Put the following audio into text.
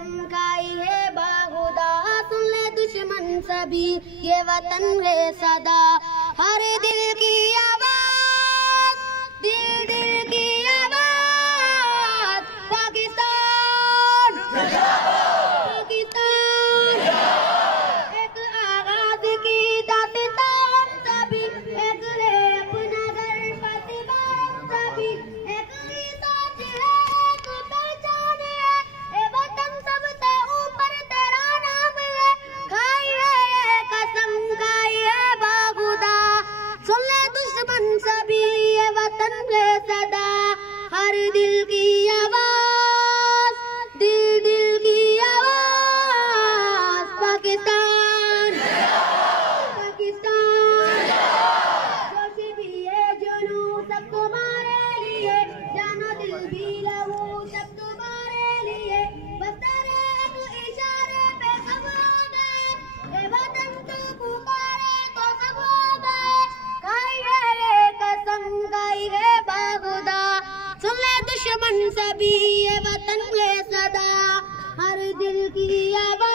कसम खाई है बाखुदा, सुन ले दुश्मन सभी ये वतन है सदा। हर दिल की आवाज, दिल दिल की आवाज, पाकिस्तान पाकिस्तान। एक आगाज की दास्तान सभी, एक है अपना घर पाकिस्तान सभी, एक ही सोच है, एक पहचान है, ए वतन सबसे ऊपर तेरा नाम है। खाई है ये कसम खाई है बाखुदा, सुन ले दुश्मन सभी ये वतन है सदा। हर दिल की आवाज, दिल दिल की आवाज, पाकिस्तान पाकिस्तान। जोश भी है जुनू सब तुम्हारे लिए, जानो दिल भी लहू सब तुम्हारे लिए। बस तेरे एक इशारे पे सब हो गए, ये वतन तू पुकारे तो सब हो गए। खाई है ये कसम खाई है बाखुदा, सुन ले दुश्मन सभी ये वतन है सदा। हर दिल की आवाज।